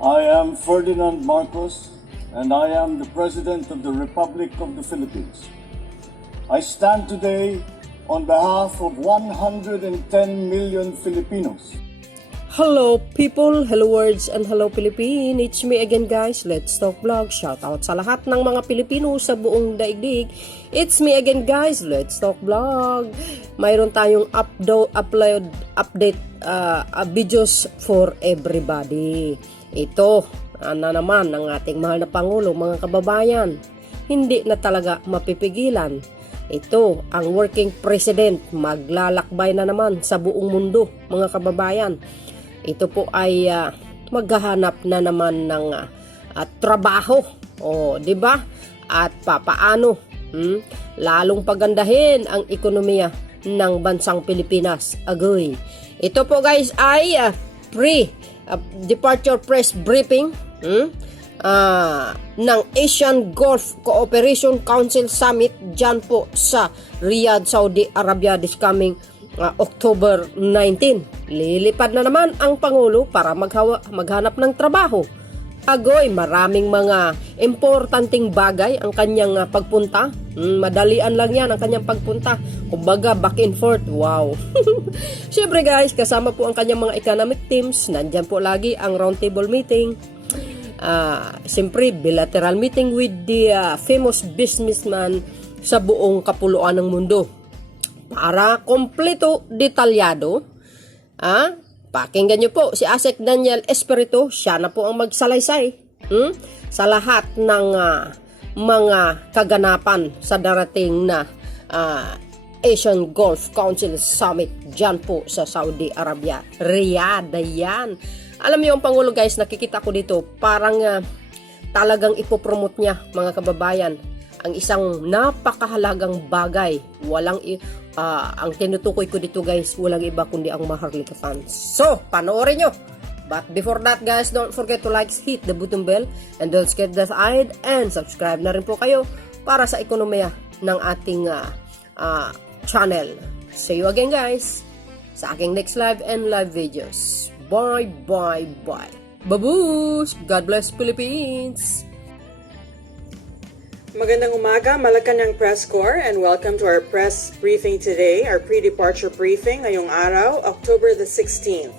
I am Ferdinand Marcos, and I am the President of the Republic of the Philippines. I stand today on behalf of 110 million Filipinos. Hello people, hello words, and hello Philippines. It's me again guys, Let's Talk Vlog. Shout out sa lahat ng mga Pilipino sa buong daigdig. It's me again guys, Let's Talk Vlog. Mayroon tayong update videos for everybody. Ito, na naman ang ating mahal na Pangulo, mga kababayan. Hindi na talaga mapipigilan. Ito, ang working president, maglalakbay na naman sa buong mundo, mga kababayan. Ito po ay maghahanap na naman ng trabaho, di ba? At papaano lalong pagandahin ang ekonomiya ng bansang Pilipinas. Agoy. Ito po guys ay departure press briefing ng Asian Gulf Cooperation Council Summit dyan po sa Riyadh, Saudi Arabia this coming October 19. Lilipad na naman ang Pangulo para maghanap ng trabaho. Agoy, maraming mga importanteng bagay ang kanyang pagpunta. Madalian lang yan ang kanyang pagpunta. Kumbaga, back and forth. Wow. Siyempre guys, kasama po ang kanyang mga economic teams. Nandyan po lagi ang roundtable meeting. Siyempre, bilateral meeting with the famous businessman sa buong kapuluan ng mundo. Para kompleto, detalyado, pakinggan nyo po si ASEC Daniel Espiritu. Siya na po ang magsalaysay sa lahat ng mga kaganapan sa darating na Asian Gulf Council Summit dyan po sa Saudi Arabia. Riyadh, yan. Alam niyo ang Pangulo guys, nakikita ko dito, parang talagang ipopromote niya, mga kababayan, ang isang napakahalagang bagay. Ang tinutukoy ko dito guys, walang iba kundi ang Maharlika fans. So, panoorin nyo. But before that guys, don't forget to like, hit the button bell, and don't get that side, and subscribe na rin po kayo para sa ekonomiya ng ating channel. See you again guys sa aking next live and live videos. Bye, bye, bye. Babush! God bless Philippines! Magandang umaga, Malacanang Press Corps, and welcome to our press briefing today, our pre-departure briefing ngayong araw, October the 16th.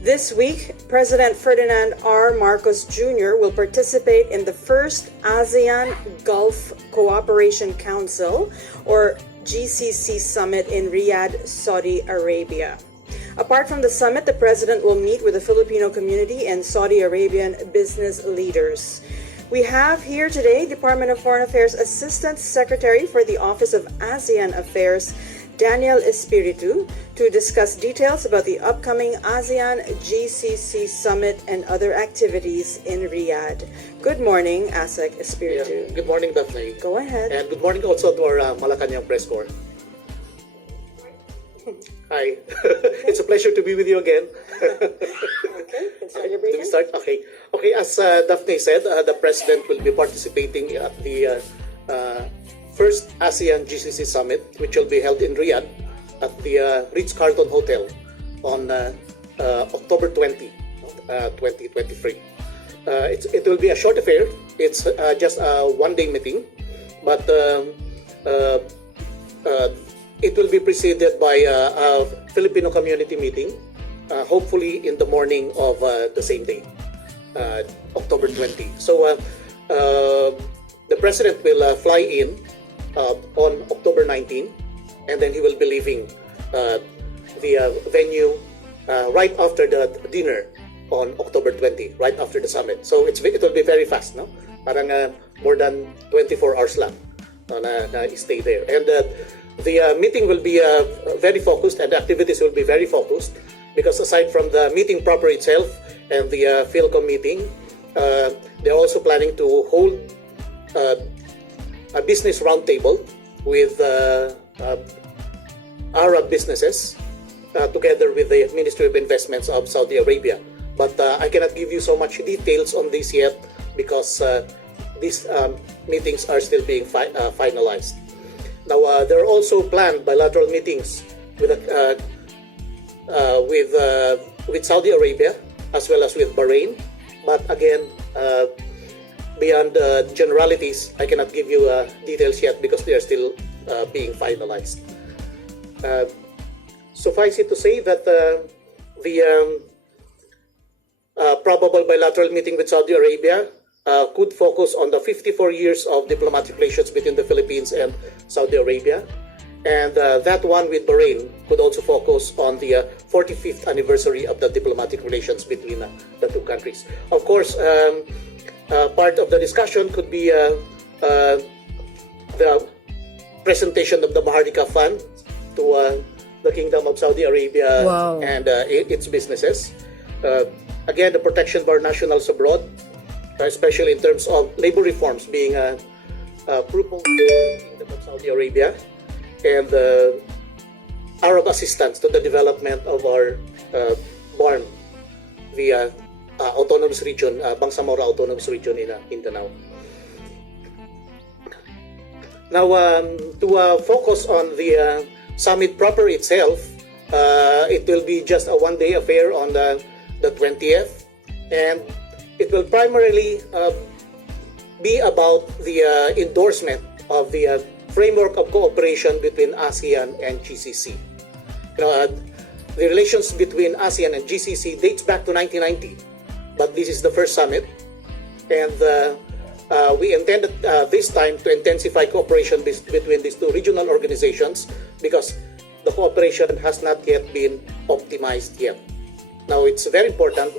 This week, President Ferdinand R. Marcos Jr. will participate in the first ASEAN Gulf Cooperation Council, or GCC Summit in Riyadh, Saudi Arabia. Apart from the summit, the President will meet with the Filipino community and Saudi Arabian business leaders. We have here today Department of Foreign Affairs Assistant Secretary for the Office of ASEAN Affairs, Daniel Espiritu, to discuss details about the upcoming ASEAN GCC Summit and other activities in Riyadh. Good morning, ASEC Espiritu. Yeah, good morning, Daphne. Go ahead. And good morning also to our Malacanang Press Corps. Hi. It's a pleasure to be with you again. Okay, can start your briefing. Do we start? Okay. Okay, as Daphne said, the President will be participating at the first ASEAN GCC Summit, which will be held in Riyadh at the Ritz-Carlton Hotel on October 20, 2023. It will be a short affair. It's just a one-day meeting, but it will be preceded by a Filipino community meeting, hopefully in the morning of the same day, October 20. So the President will fly in on October 19, and then he will be leaving the venue right after the dinner on October 20, right after the summit. So it will be very fast, no? Parang more than 24 hours lang na stay there. And the meeting will be very focused, and the activities will be very focused, because aside from the meeting proper itself and the PhilCom meeting, they're also planning to hold a business roundtable with Arab businesses together with the Ministry of Investments of Saudi Arabia. But I cannot give you so much details on this yet, because these meetings are still being finalized. Now, there are also planned bilateral meetings with Saudi Arabia, as well as with Bahrain, but again, beyond generalities, I cannot give you details yet because they are still being finalized. Suffice it to say that the probable bilateral meeting with Saudi Arabia could focus on the 54 years of diplomatic relations between the Philippines and Saudi Arabia. And that one with Bahrain could also focus on the 45th anniversary of the diplomatic relations between the two countries. Of course, part of the discussion could be the presentation of the Mahardika Fund to the Kingdom of Saudi Arabia. Wow. And its businesses. Again, the protection of our nationals abroad, especially in terms of labor reforms being proposed to the Kingdom of Saudi Arabia, and Arab assistance to the development of our BARM, the autonomous region, Bangsamoro Autonomous Region in Mindanao. Now, to focus on the summit proper itself, it will be just a one-day affair on the 20th, and it will primarily be about the endorsement of the framework of cooperation between ASEAN and GCC. The relations between ASEAN and GCC dates back to 1990, but this is the first summit, and we intended this time to intensify cooperation between these two regional organizations because the cooperation has not yet been optimized yet. Now, it's very important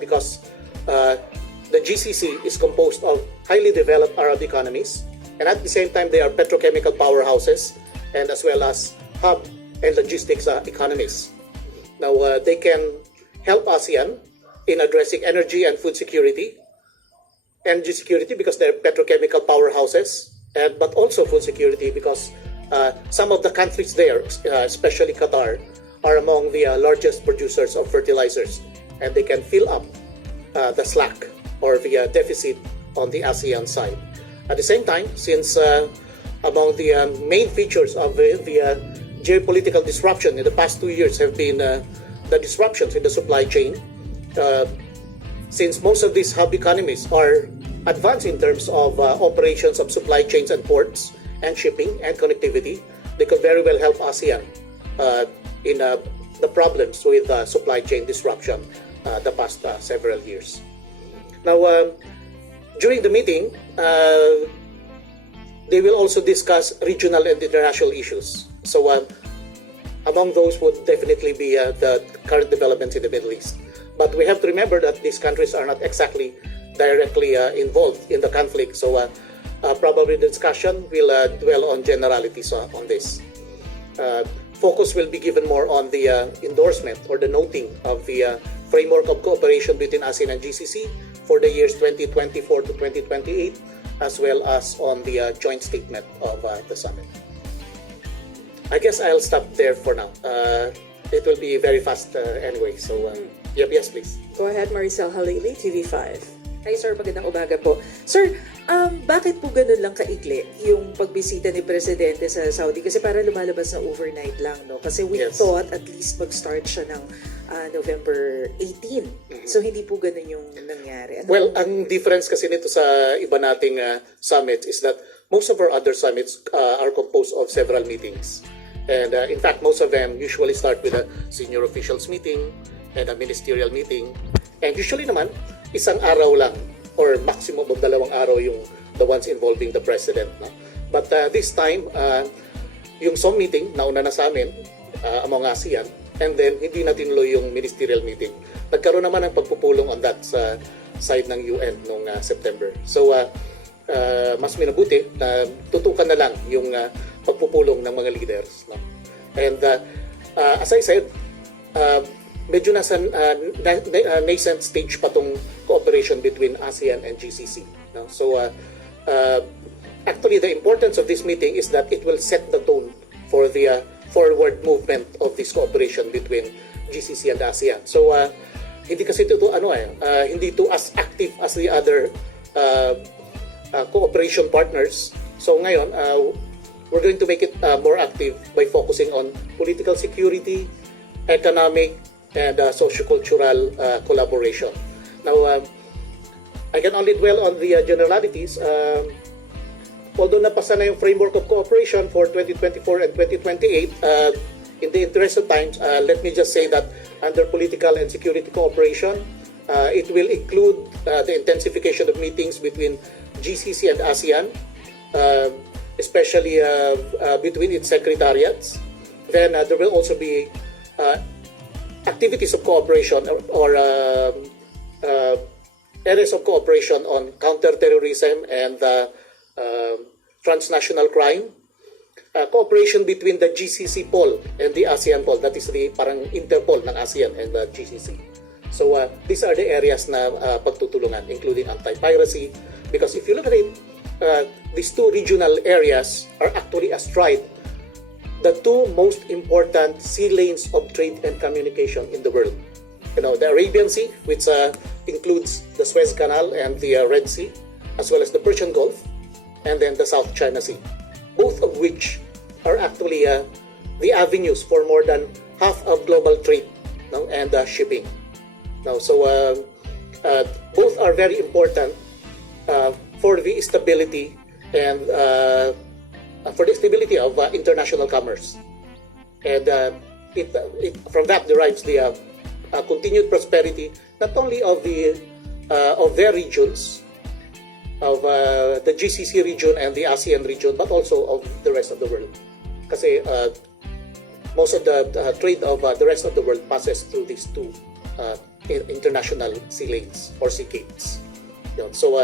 because the GCC is composed of highly developed Arab economies, and at the same time, they are petrochemical powerhouses and as well as hub and logistics economies. Now, they can help ASEAN in addressing energy and food security. Energy security because they're petrochemical powerhouses, but also food security because some of the countries there, especially Qatar, are among the largest producers of fertilizers, and they can fill up the slack or the deficit on the ASEAN side. At the same time, since among the main features of the geopolitical disruption in the past 2 years have been the disruptions in the supply chain, since most of these hub economies are advanced in terms of operations of supply chains and ports and shipping and connectivity, they could very well help ASEAN in the problems with supply chain disruption the past several years. Now, during the meeting, they will also discuss regional and international issues. So among those would definitely be the current developments in the Middle East. But we have to remember that these countries are not exactly directly involved in the conflict. So probably the discussion will dwell on generalities on this. Focus will be given more on the endorsement or the noting of the framework of cooperation between ASEAN and GCC for the years 2024 to 2028, as well as on the joint statement of the summit. I guess I'll stop there for now. It will be very fast anyway. So, yes, please. Go ahead, Maricel Halili, TV5. Hi sir, magandang umaga po. Sir, bakit po ganun lang kaikli yung pagbisita ni Presidente sa Saudi? Kasi parang lumalabas na overnight lang, no? Kasi we thought at least mag-start siya ng November 18. So hindi po ganun yung nangyari. Well, ang difference kasi nito sa iba nating summits is that most of our other summits are composed of several meetings. And in fact, most of them usually start with a senior officials meeting and a ministerial meeting. And usually naman, isang araw lang or maximum of 2 araw yung the ones involving the president. No? But this time, yung SOM meeting, nauna na sa amin among ASEAN, and then hindi na tinuloy yung ministerial meeting. Nagkaroon naman ng pagpupulong on that sa side ng UN noong September. So, mas minabuti na tutukan na lang yung pagpupulong ng mga leaders. No? And as I said, medyo nasa nascent stage pa tong cooperation between ASEAN and GCC. No? So, actually, the importance of this meeting is that it will set the tone for the forward movement of this cooperation between GCC and ASEAN. So, hindi kasi ito hindi ito as active as the other cooperation partners. So, ngayon, we're going to make it more active by focusing on political security, economic, and socio-cultural collaboration. Now, I can only dwell on the generalities. Although napasa na yung framework of cooperation for 2024 and 2028, in the interest of time, let me just say that under political and security cooperation, it will include the intensification of meetings between GCC and ASEAN, especially between its secretariats. Then there will also be activities of cooperation or areas of cooperation on counterterrorism and transnational crime. Cooperation between the GCC pole and the ASEAN pole, that is the parang Interpol ng ASEAN and the GCC. So these are the areas na pagtutulungan, including anti-piracy, because if you look at it, these two regional areas are actually astride the two most important sea lanes of trade and communication in the world. You know, the Arabian Sea, which includes the Suez Canal and the Red Sea, as well as the Persian Gulf, and then the South China Sea, both of which are actually the avenues for more than half of global trade, no, and shipping. Now, so both are very important for the stability and for the stability of international commerce, and from that derives the continued prosperity not only of their regions, of the GCC region and the ASEAN region, but also of the rest of the world. Kasi most of the trade of the rest of the world passes through these two international sea lanes or sea gates. So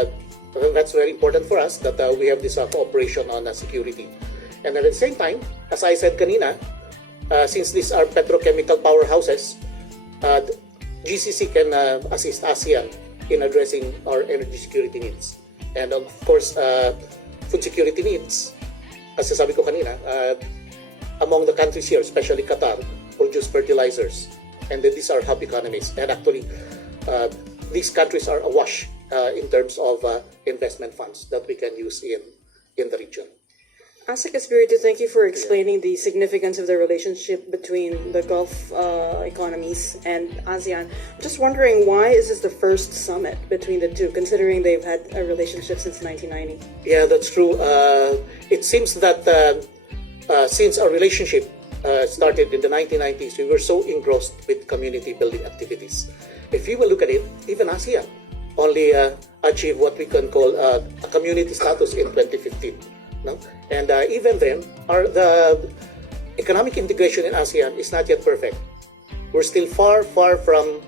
that's very important for us that we have this cooperation on security. And at the same time, as I said kanina, since these are petrochemical powerhouses, GCC can assist ASEAN in addressing our energy security needs. And of course, food security needs, as sabi ko kanina, among the countries here, especially Qatar, produce fertilizers. And then these are hub economies. And actually, these countries are awash in terms of investment funds that we can use in the region. ASEC Espiritu, thank you for explaining the significance of the relationship between the Gulf economies and ASEAN. I'm just wondering, why is this the first summit between the two, considering they've had a relationship since 1990? Yeah, that's true. It seems that since our relationship started in the 1990s, we were so engrossed with community building activities. If you will look at it, even ASEAN only achieved what we can call a community status in 2015. No? And even then, the economic integration in ASEAN is not yet perfect. We're still far from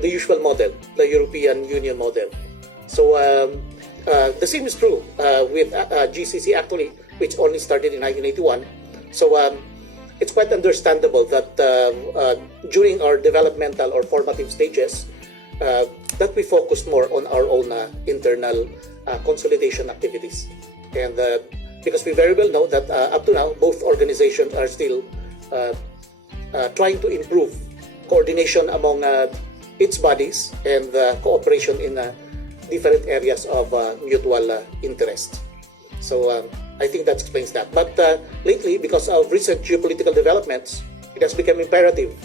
the usual model, the European Union model. So the same is true with GCC actually, which only started in 1981. So it's quite understandable that during our developmental or formative stages, that we focus more on our own internal consolidation activities. And because we very well know that up to now, both organizations are still trying to improve coordination among its bodies and cooperation in different areas of mutual interest. So I think that explains that. But lately, because of recent geopolitical developments, it has become imperative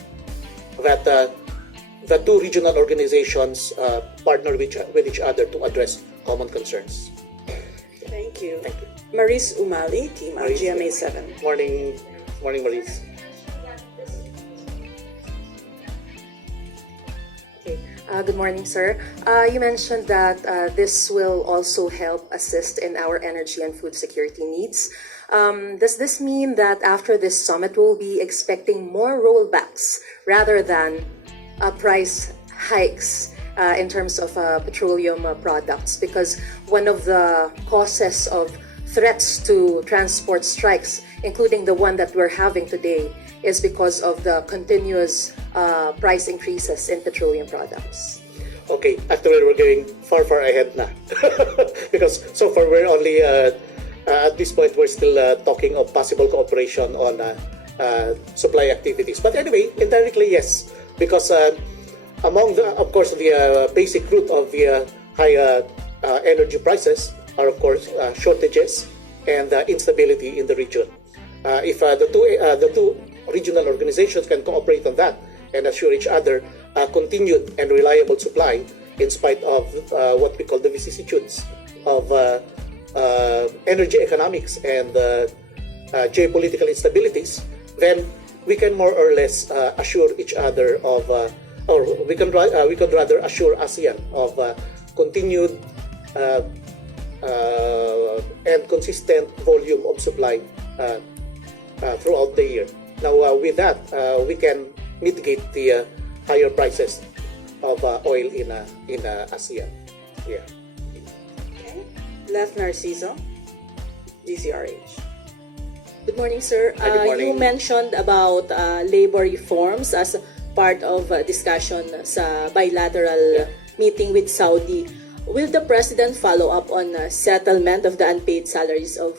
that the two regional organizations partner with each other to address common concerns. Thank you. Thank you. Maris Umali, Team GMA 7. Morning, Maris. Okay. Good morning, sir. You mentioned that this will also help assist in our energy and food security needs. Does this mean that after this summit, we'll be expecting more rollbacks rather than price hikes in terms of petroleum products? Because one of the causes of threats to transport strikes, including the one that we're having today, is because of the continuous price increases in petroleum products. Okay, actually we're going far ahead now. Because so far we're only, at this point we're still talking of possible cooperation on supply activities. But anyway, indirectly yes, because among the, of course, the basic root of the high energy prices are, of course, shortages and instability in the region. If the two regional organizations can cooperate on that and assure each other continued and reliable supply, in spite of what we call the vicissitudes of energy economics and geopolitical instabilities, then we can more or less assure each other of, or we could rather assure ASEAN of continued and consistent volume of supply throughout the year. Now, with that, we can mitigate the higher prices of oil in ASEAN. Yeah. Okay. Left Narciso, DCRH. Good morning, sir. Hi, good morning. You mentioned about labor reforms as part of discussion sa bilateral meeting with Saudi. Will the President follow up on settlement of the unpaid salaries of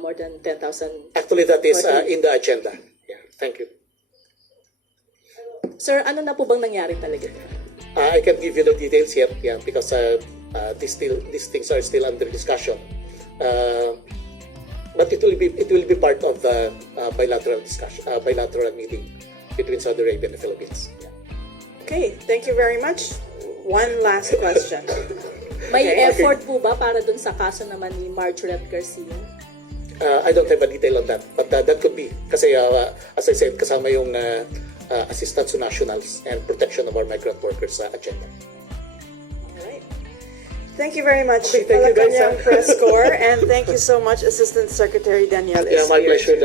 more than 10,000? Actually, that is in the agenda. Yeah. Thank you. Sir, ano na po bang nangyari talaga? I can give you the details here, yeah, because these things are still under discussion. But it will be part of the bilateral discussion, bilateral meeting between Saudi Arabia and the Philippines. Yeah. Okay, thank you very much. One last question. May Okay. effort po ba para dun sa kaso naman ni Marjorie Garcia? I don't have a detail on that, but that could be. Kasi as I said, kasama yung assistance to nationals and protection of our migrant workers agenda. Alright. Thank you very much, Okay, thank you, guys. Malacanang Press Corps, and thank you so much, Assistant Secretary Danielle Yeah, my Esquier. pleasure.